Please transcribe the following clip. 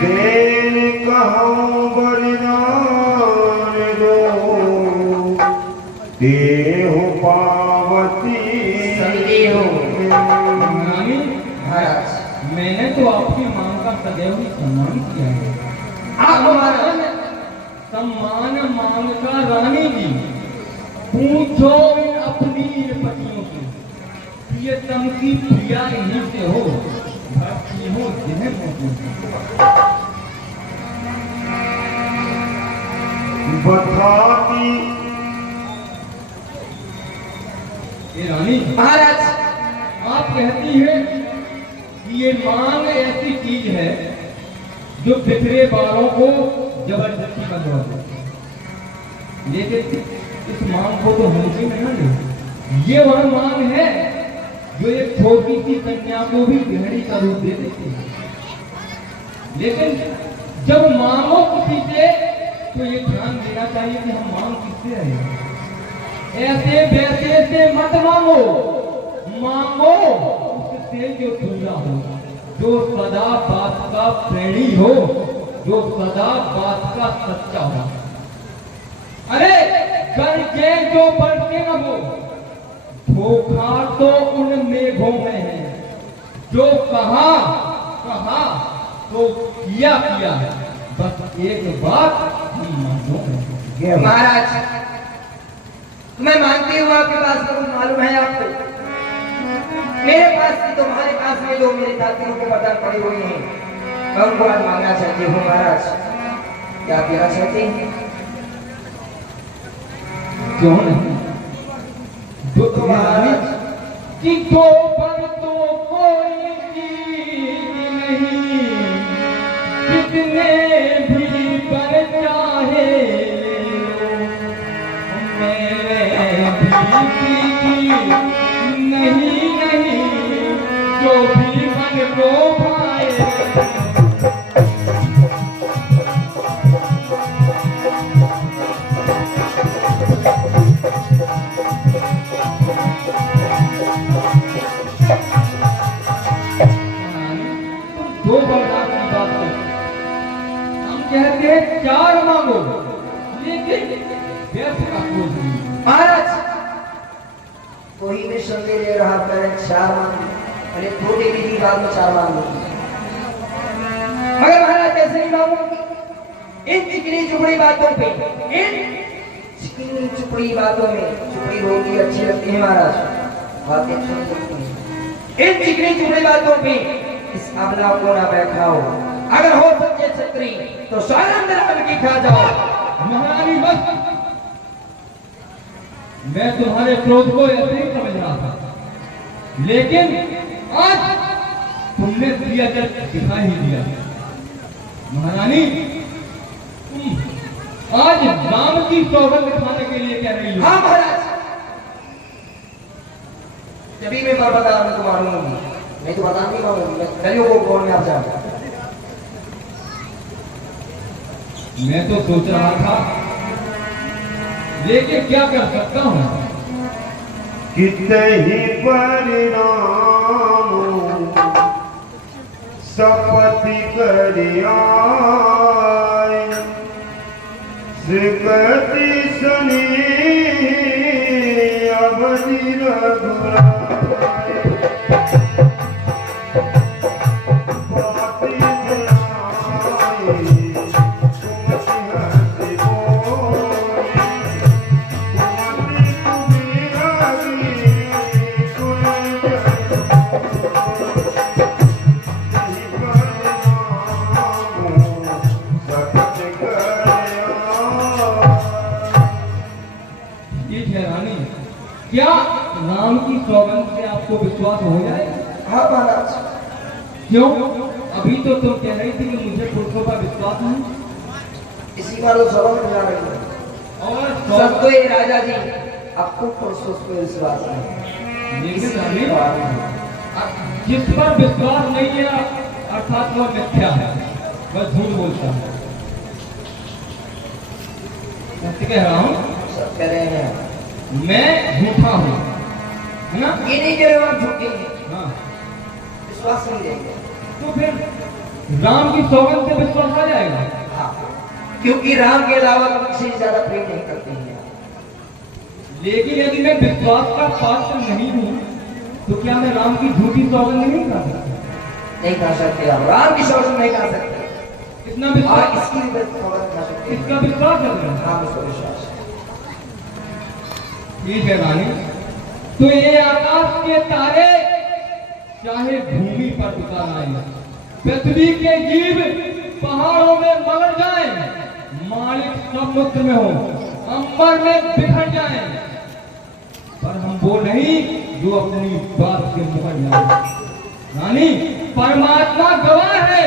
Then कहूँ बलिदान दो, देहु पावती हो। महाराज मैंने तो आपकी मांग का सदैव ही सम्मान किया है। आप हमारा सम्मान मांग का रानी जी, पूछो इन अपनी पतियों से, प्रियतम की प्रिया इन्हीं से हो, भक्ति हो जिन्हें बताती। ये रानी महाराज आप कहती है कि ये मांग ऐसी चीज है जो बिखरे बालों को जबरदस्ती बंधवा देती है, लेकिन इस मांग को तो हल्के में न ले। ये वह मांग है जो एक छोटी सी कन्या को भी गृहिणी का रूप दे देती है, लेकिन जब मांगो किसी से तो ये ध्यान देना चाहिए कि हम मांग किससे रहे हैं। ऐसे वैसे से मत मांगो, मांगो उससे जो दूसरा हो, जो सदा बात का प्रेमी हो, जो सदा बात का सच्चा हो। अरे गरजे जो बरसे न हो, धोखा तो उन मेघों में है, जो कहा कहा तो किया किया है, बस एक बात हम मानो। महाराज मैं मानती हूँ आपके पास तो कुछ मालूम है आपको, मेरे पास भी तुम्हारे पास में जो मेरे साथियों के बदन पड़े हुए हैं, मैं उनको आज मांगना चाहती हूँ। महाराज क्या आप देना चाहते हैं? क्यों नहीं? तो महाराज कि दो पर तो कोई चीज नहीं, कितने भी पर चाहे नहीं नहीं, जो भी मन को भाए। दो वरदान की बात है, हम कहते हैं चार मांगो, लेकिन व्यर्थ का कोई नहीं। महाराज कोई भी संदेह ले रहा करे चार मांग, अरे थोड़ी भी बात में चार मांग मगर महाराज ऐसे नहीं मांगूंगी। इन चिकनी चुपड़ी बातों पे, इन चिकनी चुपड़ी बातों में, चुपड़ी होगी अच्छी लगती है महाराज, बातें अच्छी लगती हैं। इन चिकनी चुपड़ी बातों पे इस अबला को ना बैठाओ, अगर हो सके छत्री तो सारंग की खा जाओ। महारानी बस, मैं तुम्हारे क्रोध को ऐसे ही समझ रहा था, लेकिन आज तुमने दिया जल दिखा ही दिया। महारानी आज राम की सौगंध दिखाने के लिए कह रही हो? हाँ महाराज, जब मैं पर बता मैं तो मारूंगी, नहीं तो बता नहीं मारूंगी, मैं कलियों को कौन में आप जाऊंगा। मैं तो सोच रहा था, लेकिन क्या कर सकता हूं? कितने ही परिणाम सपति करिया, श्रीपति सुनी अवधि रघुराय। क्या राम की सौगंध से आपको विश्वास हो जाएगा? हाँ महाराज। क्यों? अभी तो तुम कह रही थी कि मुझे पुरुषों पर विश्वास नहीं, इसी बार वो सौगंध मिला रही है। और सब तो ये राजा जी आपको पुरुषों पर विश्वास नहीं, लेकिन जिस पर विश्वास नहीं है अर्थात वह मिथ्या है, वह झूठ बोलता है। सत्य कह रहा हूँ, सब कह रहे हैं मैं झूठा हूँ, है ना? ये नहीं कह रहे हो आप झूठे हैं, हाँ, विश्वास नहीं देंगे। तो फिर राम की सौगंध से विश्वास आ जाएगा। हाँ, क्योंकि राम के अलावा किसी से ज्यादा प्रेम नहीं करते हैं। लेकिन यदि मैं विश्वास का पात्र नहीं हूँ तो क्या मैं राम की झूठी सौगंध नहीं खा सकता? नहीं खा सकते आप, राम की सौगंध नहीं खा सकते। इतना और विश्वास, इसकी भी सौगंध खा सकते हैं। इसका विश्वास है मेरा। हाँ, इसको विश्वास है। ठीक है रानी, तो ये आकाश के तारे चाहे भूमि पर उतर आए, पृथ्वी के जीव पहाड़ों में मर जाए, मालिक समुद्र में हो, अंबर में बिखर जाए, पर हम वो नहीं जो अपनी बात के मुकर जाए। रानी, परमात्मा गवाह है